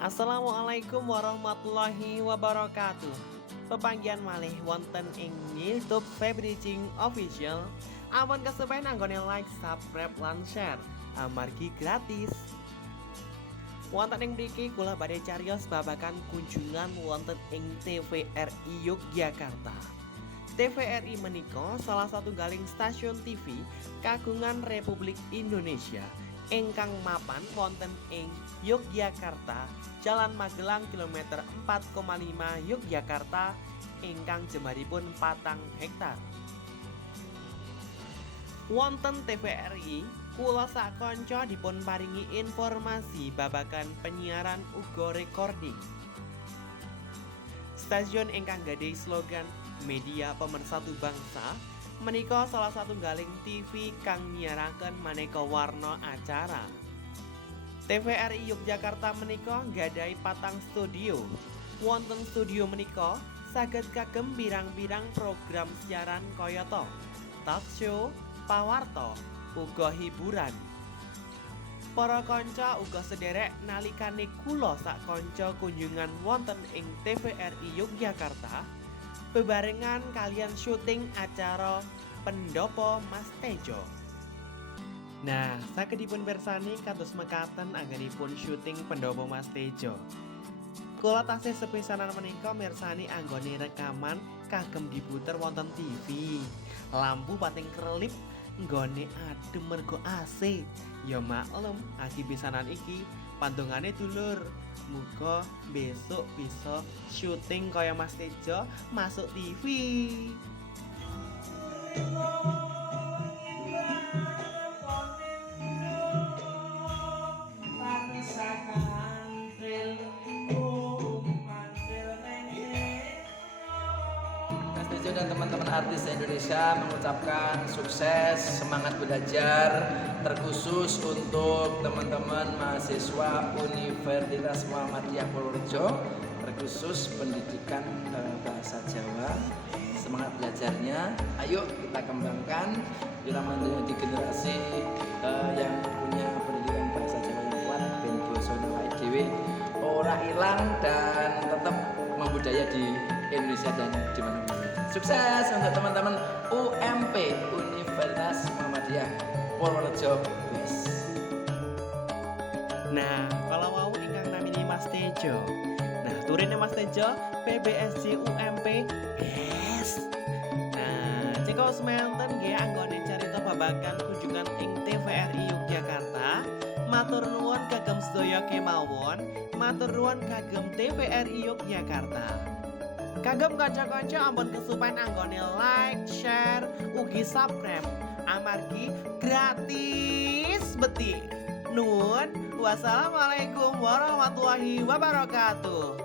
Assalamualaikum warahmatullahi wabarakatuh. Pepanggian malih wonten ing YouTube Febreaching Official. Ampun kesupen anggone like, subscribe, lan share. Amargi gratis. Wonten ing mriki kula badhe cariyos babagan kunjungan wonten ing TVRI Yogyakarta. TVRI menika salah satu galing stasiun TV kagungan Republik Indonesia ingkang mapan wonten ing Yogyakarta, Jalan Magelang kilometer 4,5 Yogyakarta ingkang jembaripun 4 hektar. Wonten TVRI, kula sak kanca dipun paringi informasi babagan penyiaran uga recording. Stasiun ingkang gadhahi slogan Media Pemersatu Bangsa menika salah satu galing TV kang nyiaraken maneka warna acara. TVRI Yogyakarta menika nggadhahi 4 studio. Wonten studio menika saged kagem pirang-pirang program siaran kayata talk show, pawarta, uga hiburan. Para kanca uga sederek nalikane kula sak kanca kunjungan wonten ing TVRI Yogyakarta bebarengan kalian syuting acara Pendopo Mas Tejo. Nah, sakedipun pirsani kados mekaten anggenipun syuting Pendopo Mas Tejo. Kula tasih sepisanan menika mirsani anggone rekaman kagem diputer wonten TV. Lampu pating kelip nggone adem mergo AC. Ya maklum, agi pisanan iki pantungane dulur. Muga besok bisa syuting kaya Mas Tejo masuk TV. Mas Tejo dan teman-teman artis Indonesia mengucapkan sukses, semangat belajar, terkhusus untuk teman-teman mahasiswa Universitas Muhammadiyah Purworejo, terkhusus pendidikan bahasa Jawa. Semangat belajarnya, ayo kita kembangkan, kita menjadi generasi yang punya pendidikan bahasa Jawa yang kuat, ben basa awake dhewe ora ilang dan tetap membudaya di Indonesia dan di mana-mana. Sukses untuk teman-teman UMP Universitas Muhammadiyah Purworejo. Nah, kalau mau ingkang namini Mas Tejo. Nah, turine Mas Tejo PBSJ UMP. Yes. Nah, cekos menten nggih anggone carita babagan kunjungan ing TVRI Yogyakarta. Matur nuwun kagem sedaya kemawon. Matur nuwun kagem TVRI Yogyakarta. Kagem kanca-kanca ampun kesupen anggone like, share, ugi subscribe. Amargi gratis beti. Nuwun, wassalamualaikum warahmatullahi wabarakatuh.